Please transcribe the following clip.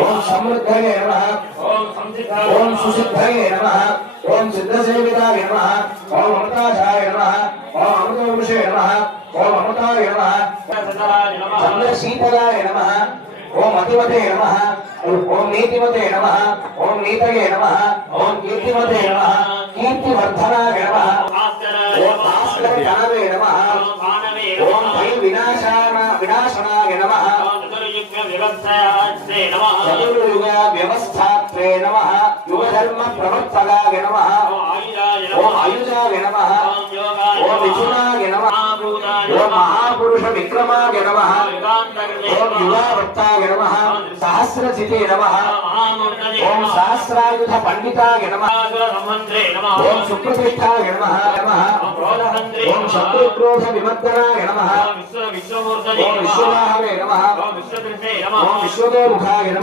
ओम समृद्धये नमः ओम सुसिद्धये नमः ओम सिद्धसेविताय नमः ओम अमृताय नमः ओम अमृतवंशे नमः ओम अमृताय नमः चंद्रशीतलाय नमः ओम अतिमते नमः ओम नीतिमते नमः ओम नीतये नमः ओम कीर्तिमते नमः कीर्तिवर्धनाय नमः ओम भास्करधनवे नमः ओम भय विनाशनाय नमः चतुर्युग व्यवस्थात्रे नमः युगधर्म प्रवर्तकाय नमः ओम आयुजाय नमः ओम मिथुनाय नमः ओम महापुरुष विक्रमाय नमः ओम युगावर्ताय नमः सहस्रजिते नमः ओम सहस्रायुध पंडिताय नमः ओम सुप्रतिष्ठाय नमः ओम शत्रुक्रोध विमर्दनाय नमः ओम विश्ववाहवे नमः ओम विश्वतोमुखाय नमः।